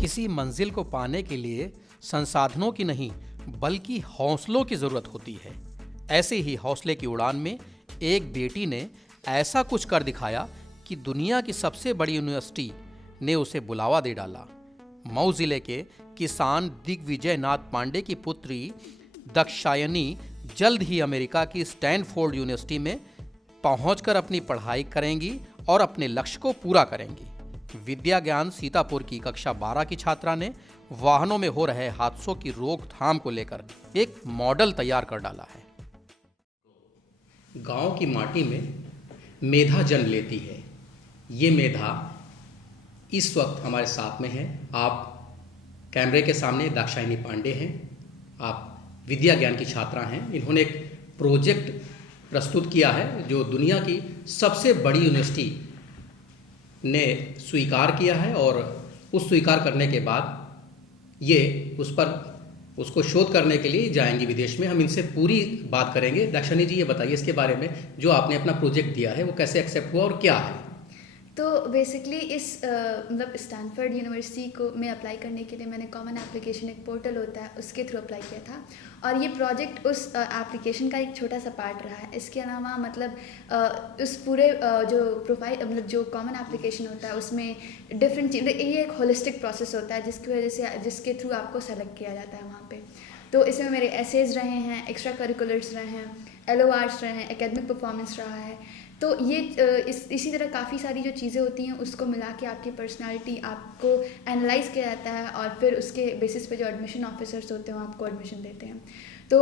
किसी मंजिल को पाने के लिए संसाधनों की नहीं बल्कि हौसलों की ज़रूरत होती है। ऐसे ही हौसले की उड़ान में एक बेटी ने ऐसा कुछ कर दिखाया कि दुनिया की सबसे बड़ी यूनिवर्सिटी ने उसे बुलावा दे डाला। मऊ जिले के किसान दिग्विजय नाथ पांडे की पुत्री दक्षायनी जल्द ही अमेरिका की स्टैनफोर्ड यूनिवर्सिटी में पहुंचकर अपनी पढ़ाई करेंगी और अपने लक्ष्य को पूरा करेंगी। विद्या ज्ञान सीतापुर की कक्षा 12 की छात्रा ने वाहनों में हो रहे हादसों की रोकथाम को लेकर एक मॉडल तैयार कर डाला है। गांव की माटी में मेधा जन्म लेती है। ये मेधा इस वक्त हमारे साथ में है। आप कैमरे के सामने दाक्षायनी पांडे हैं। आप विद्या ज्ञान की छात्रा हैं। इन्होंने एक प्रोजेक्ट प्रस्तुत किया है जो दुनिया की सबसे बड़ी यूनिवर्सिटी ने स्वीकार किया है, और उस स्वीकार करने के बाद ये उसको शोध करने के लिए जाएंगी विदेश में। हम इनसे पूरी बात करेंगे। दाक्षायनी जी, ये बताइए इसके बारे में, जो आपने अपना प्रोजेक्ट दिया है वो कैसे एक्सेप्ट हुआ और क्या है? तो बेसिकली इस मतलब स्टैनफोर्ड यूनिवर्सिटी को में अप्लाई करने के लिए मैंने कॉमन एप्लीकेशन, एक पोर्टल होता है, उसके थ्रू अप्लाई किया था। और ये प्रोजेक्ट उस एप्लीकेशन का एक छोटा सा पार्ट रहा है। इसके अलावा मतलब उस पूरे जो प्रोफाइल मतलब जो कॉमन एप्लीकेशन होता है उसमें डिफरेंट चीज़, ये एक होलिस्टिक प्रोसेस होता है जिसकी वजह से जिसके थ्रू आपको सेलेक्ट किया जाता है वहाँ पे। तो इसमें मेरे एसेज रहे हैं, एक्स्ट्रा करिकुलर्स रहे हैं, LORs रहे हैं, एकेडमिक परफॉर्मेंस रहा है। तो ये इसी तरह काफ़ी सारी जो चीज़ें होती हैं उसको मिला के आपकी पर्सनालिटी आपको एनालाइज किया जाता है, और फिर उसके बेसिस पे जो एडमिशन ऑफिसर्स होते हैं वो आपको एडमिशन देते हैं। तो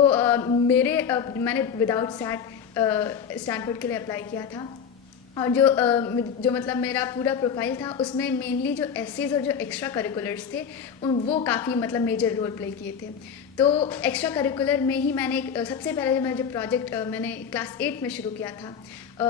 मैंने विदाउट सैट स्टैनफोर्ड के लिए अप्लाई किया था। और जो मतलब मेरा पूरा प्रोफाइल था उसमें मेनली जो एसेज और जो एक्स्ट्रा करिकुलर्स थे वो काफ़ी मतलब मेजर रोल प्ले किए थे। तो एक्स्ट्रा करिकुलर में ही मैंने सबसे पहले जो प्रोजेक्ट मैंने क्लास 8 में शुरू किया था।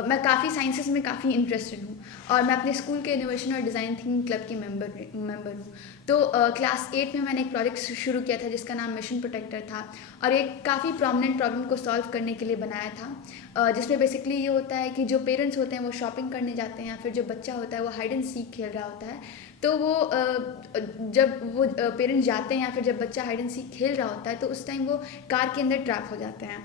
मैं काफ़ी साइंसेस में काफ़ी इंटरेस्टेड हूँ और मैं अपने स्कूल के इनोवेशन और डिज़ाइन थिंकिंग क्लब की मेंबर हूँ। तो क्लास 8 में मैंने एक प्रोजेक्ट शुरू किया था जिसका नाम मिशन प्रोटेक्टर था, और एक काफ़ी प्रोमिनेंट प्रॉब्लम को सॉल्व करने के लिए बनाया था, जिसमें बेसिकली ये होता है कि जो पेरेंट्स होते हैं वो शॉपिंग करने जाते हैं, या फिर जो बच्चा होता है वो हाइड एंड सीक खेल रहा होता है। तो वो जब वो पेरेंट्स जाते हैं या फिर जब बच्चा हाइड एंड सीक खेल रहा होता है तो उस टाइम वो कार के अंदर ट्रैप हो जाते हैं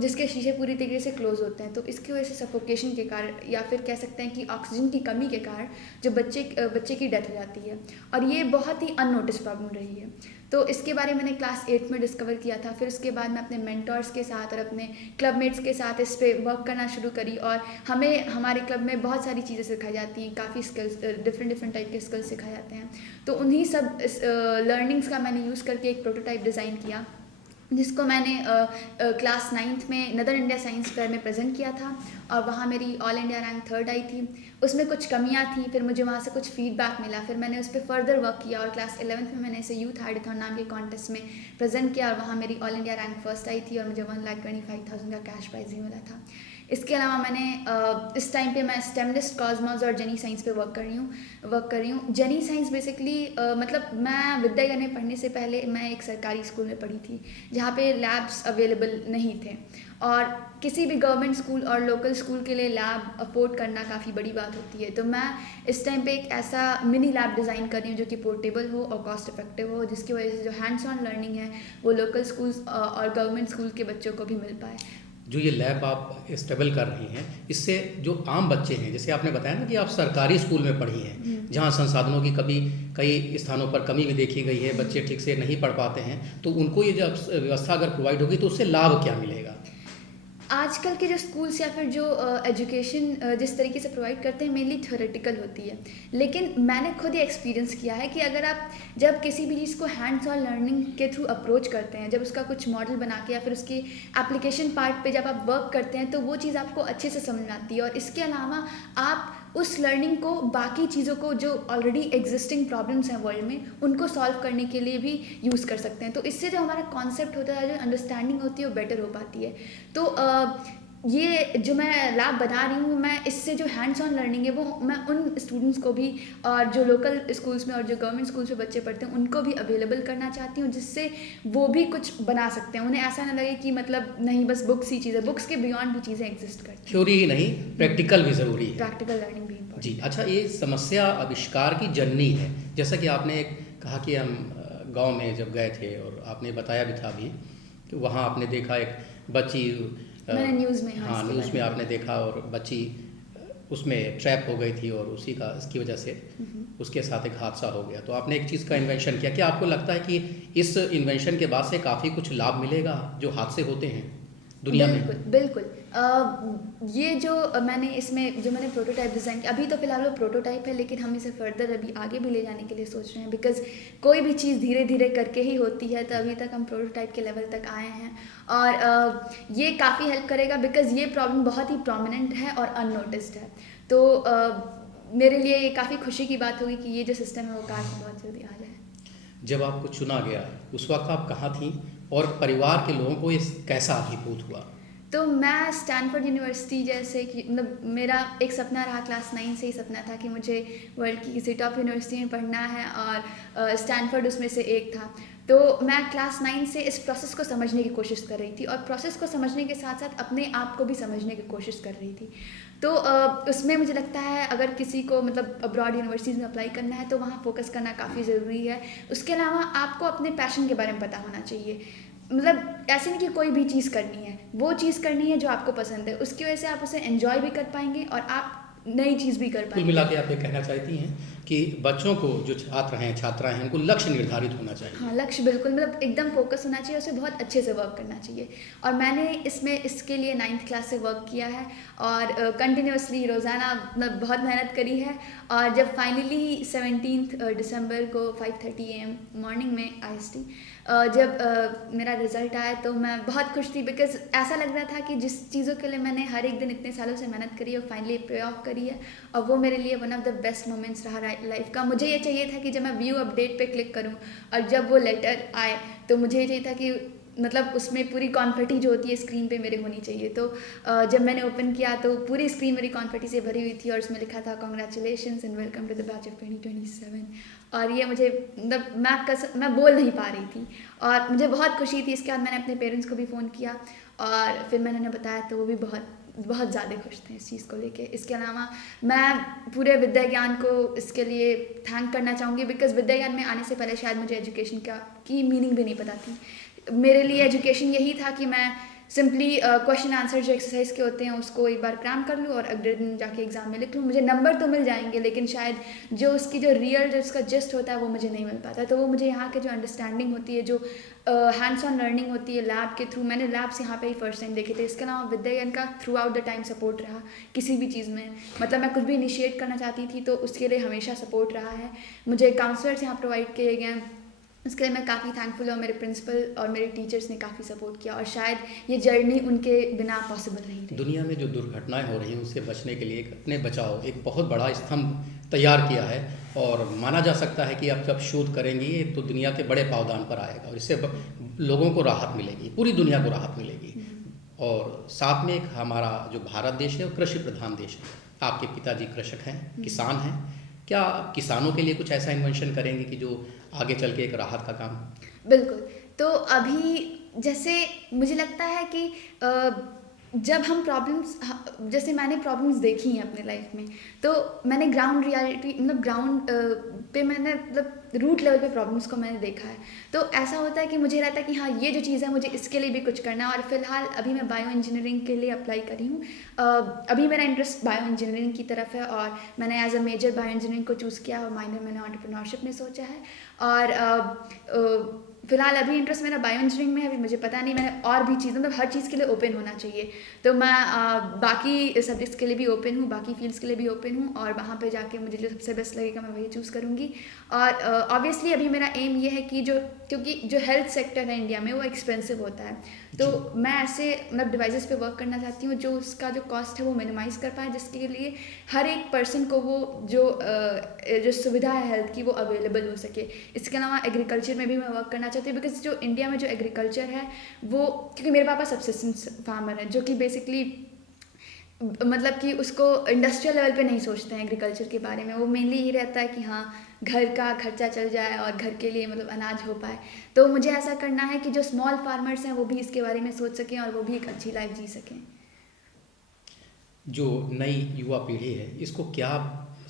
जिसके शीशे पूरी तरीके से क्लोज होते हैं। तो इसकी वजह से सफोकेशन के कारण, या फिर कह सकते हैं कि ऑक्सीजन की कमी के कारण जो बच्चे की डेथ हो जाती है, और ये बहुत ही अननोटिस प्रॉब्लम रही है। तो इसके बारे में मैंने क्लास 8 में डिस्कवर किया था। फिर उसके बाद मैं अपने मेंटर्स के साथ और अपने क्लबमेट्स के साथ इस पर वर्क करना शुरू करी, और हमें हमारे क्लब में बहुत सारी चीज़ें सिखाई जाती हैं, काफ़ी स्किल्स, डिफरेंट टाइप के स्किल्स सिखाए जाते हैं। तो उन्हीं सब लर्निंग्स का मैंने यूज़ करके एक प्रोटोटाइप डिज़ाइन किया, जिसको मैंने क्लास 9th में नदर इंडिया साइंस फेयर में प्रेजेंट किया था, और वहाँ मेरी ऑल इंडिया रैंक 3rd आई थी। उसमें कुछ कमियाँ थी, फिर मुझे वहाँ से कुछ फीडबैक मिला, फिर मैंने उस पर फर्दर वर्क किया, और क्लास 11th में मैंने इसे यूथ हाइडथॉन नाम के कॉन्टेस्ट में प्रेजेंट किया, और वहाँ मेरी ऑल इंडिया रैंक 1st आई थी, और मुझे 1,25,000 का कैश प्राइज़ भी मिला था। इसके अलावा मैंने इस टाइम पे मैं स्टेमलिस्ट कॉस्मॉस और जेनी साइंस पे वर्क कर रही हूँ। जेनी साइंस बेसिकली मतलब मैं विद्या ज्ञान में पढ़ने से पहले मैं एक सरकारी स्कूल में पढ़ी थी जहाँ पे लैब्स अवेलेबल नहीं थे, और किसी भी गवर्नमेंट स्कूल और लोकल स्कूल के लिए लैब अफोर्ड करना काफ़ी बड़ी बात होती है। तो मैं इस टाइम पे एक ऐसा मिनी लैब डिज़ाइन कर रही हूँ जो कि पोर्टेबल हो और कॉस्ट इफेक्टिव हो, जिसकी वजह से जो हैंड्स ऑन लर्निंग है वो लोकल स्कूल्स और गवर्नमेंट स्कूल के बच्चों को भी मिल पाए। जो ये लैब आप स्टेबल कर रही हैं, इससे जो आम बच्चे हैं, जैसे आपने बताया ना कि आप सरकारी स्कूल में पढ़ी हैं जहाँ संसाधनों की कई स्थानों पर कमी भी देखी गई है, बच्चे ठीक से नहीं पढ़ पाते हैं, तो उनको ये जब व्यवस्था अगर प्रोवाइड होगी तो उससे लाभ क्या मिलेगा? आजकल के जो स्कूल्स या फिर जो एजुकेशन जिस तरीके से प्रोवाइड करते हैं मेनली थ्योरेटिकल होती है, लेकिन मैंने खुद ये एक्सपीरियंस किया है कि अगर आप जब किसी भी चीज़ को हैंड्स ऑन लर्निंग के थ्रू अप्रोच करते हैं, जब उसका कुछ मॉडल बना के या फिर उसकी एप्लीकेशन पार्ट पे जब आप वर्क करते हैं तो वो चीज़ आपको अच्छे से समझ में आती है, और इसके अलावा आप उस लर्निंग को बाकी चीज़ों को जो ऑलरेडी एग्जिस्टिंग प्रॉब्लम्स हैं वर्ल्ड में उनको सॉल्व करने के लिए भी यूज़ कर सकते हैं। तो इससे जो हमारा कॉन्सेप्ट होता है, जो अंडरस्टैंडिंग होती है वो बेटर हो पाती है। तो ये जो मैं लैब बना रही हूँ, मैं इससे जो हैंड्स ऑन लर्निंग है वो मैं उन स्टूडेंट्स को भी, और जो लोकल स्कूल्स में और जो गवर्नमेंट स्कूल्स में बच्चे पढ़ते हैं उनको भी अवेलेबल करना चाहती हूँ, जिससे वो भी कुछ बना सकते हैं। उन्हें ऐसा ना लगे कि मतलब नहीं बस बुक्स ही चीज़ें, बुक्स के बियॉन्ड भी चीज़ें एग्जिस्ट करती हैं। थ्योरी ही नहीं, प्रैक्टिकल भी ज़रूरी है। प्रैक्टिकल लर्निंग भी इम्पोर्टेंट। जी, अच्छा, ये समस्या आविष्कार की जननी है, जैसा कि आपने कहा कि हम गांव में जब गए थे और आपने बताया भी था अभी कि वहाँ आपने देखा एक बच्ची, मैंने न्यूज़ में, हाँ न्यूज़ में आपने देखा, और बच्ची उसमें ट्रैप हो गई थी और इसकी वजह से उसके साथ एक हादसा हो गया। तो आपने एक चीज़ का इन्वेंशन किया। क्या आपको लगता है कि इस इन्वेंशन के बाद से काफ़ी कुछ लाभ मिलेगा जो हादसे होते हैं दुनिया में? बिल्कुल बिल्कुल। ये जो मैंने इसमें जो मैंने प्रोटोटाइप डिज़ाइन किया, अभी तो फिलहाल वो प्रोटोटाइप है, लेकिन हम इसे फर्दर अभी आगे भी ले जाने के लिए सोच रहे हैं, बिकॉज़ कोई भी चीज़ धीरे धीरे करके ही होती है। तो अभी तक हम प्रोटोटाइप के लेवल तक आए हैं और ये काफ़ी हेल्प करेगा, बिकॉज़ ये प्रॉब्लम बहुत ही प्रोमिनेंट है और अननोटिस्ड है। तो मेरे लिए ये काफ़ी खुशी की बात होगी कि ये जो सिस्टम है वो काश बहुत जल्दी आ जाए। जब आपको चुना गया उस वक्त आप कहाँ थी और परिवार के लोगों को ये कैसा अभिभूत हुआ? तो मैं स्टैनफोर्ड यूनिवर्सिटी, जैसे कि मतलब मेरा एक सपना रहा, क्लास 9 से ही सपना था कि मुझे वर्ल्ड की किसी टॉप यूनिवर्सिटी में पढ़ना है और स्टैनफोर्ड उसमें से एक था। तो मैं क्लास 9 से इस प्रोसेस को समझने की कोशिश कर रही थी और प्रोसेस को समझने के साथ साथ अपने आप को भी समझने की कोशिश कर रही थी। तो उसमें मुझे लगता है अगर किसी को मतलब अब्रॉड यूनिवर्सिटीज़ में अप्लाई करना है तो वहाँ फोकस करना काफ़ी ज़रूरी है। उसके अलावा आपको अपने पैशन के बारे में पता होना चाहिए। मतलब ऐसे नहीं कि कोई भी चीज़ करनी है, वो चीज़ करनी है जो आपको पसंद है, उसकी वजह से आप उसे एंजॉय भी कर पाएंगे और आप नई चीज़ भी कर कुल पाएंगे। मिला के आप ये कहना चाहती हैं कि बच्चों को, जो छात्र हैं छात्राएं हैं, उनको लक्ष्य निर्धारित होना चाहिए। हाँ, लक्ष्य बिल्कुल, मतलब एकदम फोकस होना चाहिए, उसे बहुत अच्छे से वर्क करना चाहिए। और मैंने इसके लिए 9th क्लास से वर्क किया है और कंटिन्यूसली रोज़ाना मतलब बहुत मेहनत करी है। और जब फाइनली 17 दिसंबर को 5:30 AM मॉर्निंग में IST जब मेरा रिज़ल्ट आया तो मैं बहुत खुश थी, बिकॉज़ ऐसा लग रहा था कि जिस चीज़ों के लिए मैंने हर एक दिन इतने सालों से मेहनत करी है वो फाइनली पे ऑफ करी है। और वो मेरे लिए one of the best moments रहा लाइफ का। मुझे ये चाहिए था कि जब मैं व्यू अपडेट पे क्लिक करूं और जब वो लेटर आए तो मुझे ये चाहिए था कि मतलब उसमें पूरी कॉन्फेटी जो होती है स्क्रीन पे मेरे होनी चाहिए। तो जब मैंने ओपन किया तो पूरी स्क्रीन मेरी कॉन्फेटी से भरी हुई थी और उसमें लिखा था congratulations and welcome to the batch of 2027। और ये मुझे मतलब मैं बोल नहीं पा रही थी और मुझे बहुत खुशी थी। इसके बाद मैंने अपने पेरेंट्स को भी फ़ोन किया और फिर मैंने उन्हें बताया तो वो भी बहुत बहुत ज़्यादा खुश थे इस चीज़ को लेके। इसके अलावा मैं पूरे विद्या ज्ञान को इसके लिए थैंक करना चाहूँगी, बिकॉज़ विद्या ज्ञान में आने से पहले शायद मुझे एजुकेशन की मीनिंग भी नहीं पता थी। मेरे लिए एजुकेशन यही था कि मैं सिंपली क्वेश्चन आंसर जो एक्सरसाइज के होते हैं उसको एक बार क्रैम कर लूँ और अगले दिन जाके एग्जाम में लिख लूँ। मुझे नंबर तो मिल जाएंगे लेकिन शायद जो उसकी जो रियल जो उसका जिस्ट होता है वो मुझे नहीं मिल पाता। तो वो मुझे यहाँ के जो अंडरस्टैंडिंग होती है, जो हैंड्स ऑन लर्निंग होती है लैब के थ्रू, मैंने लैब्स यहाँ पे ही फर्स्ट टाइम देखे थे। इसके अलावा विद्याज्ञान का through out the time support रहा किसी भी चीज़ में। मतलब मैं कुछ भी इनिशिएट करना चाहती थी तो उसके लिए हमेशा सपोर्ट रहा है। मुझे काउंसलर्स यहाँ प्रोवाइड किए गए हैं, उसके लिए मैं काफ़ी थैंकफुल हूँ। मेरे प्रिंसिपल और मेरे टीचर्स ने काफ़ी सपोर्ट किया और शायद ये जर्नी उनके बिना पॉसिबल नहीं रही। दुनिया में जो दुर्घटनाएं हो रही हैं उससे बचने के लिए अपने बचाव एक बहुत बड़ा स्तंभ तैयार किया है और माना जा सकता है कि आप जब शोध करेंगी तो दुनिया के बड़े पावदान पर आएगा और इससे लोगों को राहत मिलेगी, पूरी दुनिया को राहत मिलेगी। और साथ में एक हमारा जो भारत देश है वो कृषि प्रधान देश है। आपके पिताजी कृषक हैं, किसान हैं। क्या किसानों के लिए कुछ ऐसा इन्वेंशन करेंगे कि जो आगे चल के एक राहत का काम? बिल्कुल। तो अभी जैसे मुझे लगता है कि जब हम प्रॉब्लम्स, जैसे मैंने प्रॉब्लम्स देखी हैं अपने लाइफ में, तो मैंने ग्राउंड रियलिटी मतलब ग्राउंड पे मैंने मतलब रूट लेवल पे प्रॉब्लम्स को मैंने देखा है। तो ऐसा होता है कि मुझे रहता है कि हाँ ये जो चीज़ है मुझे इसके लिए भी कुछ करना है। और फिलहाल अभी मैं बायो इंजीनियरिंग के लिए अप्लाई करी हूँ। अभी मेरा इंटरेस्ट बायो इंजीनियरिंग की तरफ है और मैंने as a major bio engineering को चूज़ किया और माइनर मैंने एंटरप्रेन्योरशिप में सोचा है। और फिलहाल अभी इंटरेस्ट मेरा बायो इंजीनियरिंग में है। अभी मुझे पता नहीं, मैंने और भी चीज़ मतलब हर चीज़ के लिए ओपन होना चाहिए। तो मैं बाकी सब्जेक्ट्स के लिए भी ओपन हूँ, बाकी फील्ड्स के लिए भी ओपन हूँ और वहाँ पे जाके मुझे जो सबसे बेस्ट लगेगा मैं वही चूज़ करूँगी। और ऑब्वियसली अभी मेरा एम ये है कि क्योंकि जो हेल्थ सेक्टर है इंडिया में वो एक्सपेंसिव होता है, तो मैं ऐसे मतलब डिवाइसेस पे वर्क करना चाहती हूँ जो उसका जो कॉस्ट है वो मिनिमाइज़ कर पाए, जिसके लिए हर एक पर्सन को वो जो सुविधा है हेल्थ की वो अवेलेबल हो सके। इसके अलावा एग्रीकल्चर में भी मैं वर्क करना चाहती हूँ, बिकॉज जो इंडिया में जो एग्रीकल्चर है वो, क्योंकि मेरे पापा सब्सिस्टेंस फार्मर है जो कि बेसिकली मतलब कि उसको इंडस्ट्रियल लेवल पे नहीं सोचते हैं एग्रीकल्चर के बारे में। वो मेनली ये रहता है कि हाँ घर का खर्चा चल जाए और घर के लिए मतलब अनाज हो पाए। तो मुझे ऐसा करना है कि जो स्मॉल फार्मर्स हैं वो भी इसके बारे में सोच सकें और वो भी एक अच्छी लाइफ जी सकें। जो नई युवा पीढ़ी है इसको क्या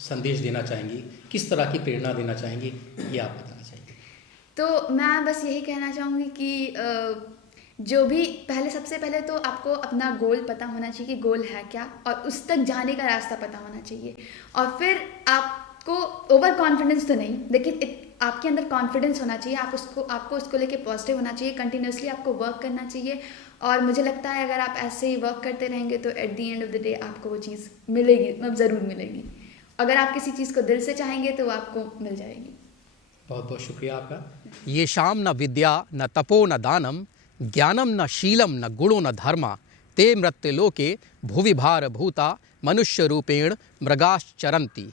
संदेश देना चाहेंगी, किस तरह की प्रेरणा देना चाहेंगी, ये आप बताना चाहिए? तो मैं बस यही कहना चाहूँगी कि जो भी सबसे पहले तो आपको अपना गोल पता होना चाहिए कि गोल है क्या, और उस तक जाने का रास्ता पता होना चाहिए। और फिर आपको ओवर कॉन्फिडेंस तो नहीं, लेकिन आपके अंदर कॉन्फिडेंस होना चाहिए। आपको उसको लेके पॉजिटिव होना चाहिए, कंटिन्यूसली आपको वर्क करना चाहिए। और मुझे लगता है अगर आप ऐसे ही वर्क करते रहेंगे तो at the end of the day आपको वो चीज़ मिलेगी, मतलब ज़रूर मिलेगी। अगर आप किसी चीज़ को दिल से चाहेंगे तो आपको मिल जाएगी। बहुत बहुत शुक्रिया आपका। ये शाम न विद्या न तपो न दानम ज्ञानम न शीलम न गुणो न धर्मा ते मृत्युलोके भुवि भार भूता मनुष्य रूपेण मृगाश्चरन्ति।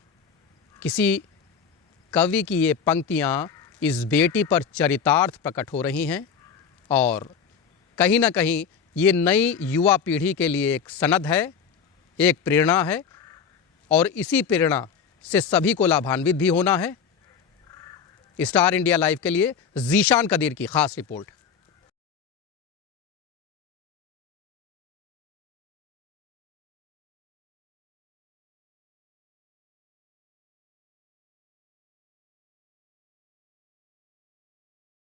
किसी कवि की ये पंक्तियाँ इस बेटी पर चरितार्थ प्रकट हो रही हैं और कहीं ना कहीं ये नई युवा पीढ़ी के लिए एक सनद है, एक प्रेरणा है, और इसी प्रेरणा से सभी को लाभान्वित भी होना है। स्टार इंडिया लाइव के लिए जीशान कदीर की खास रिपोर्ट।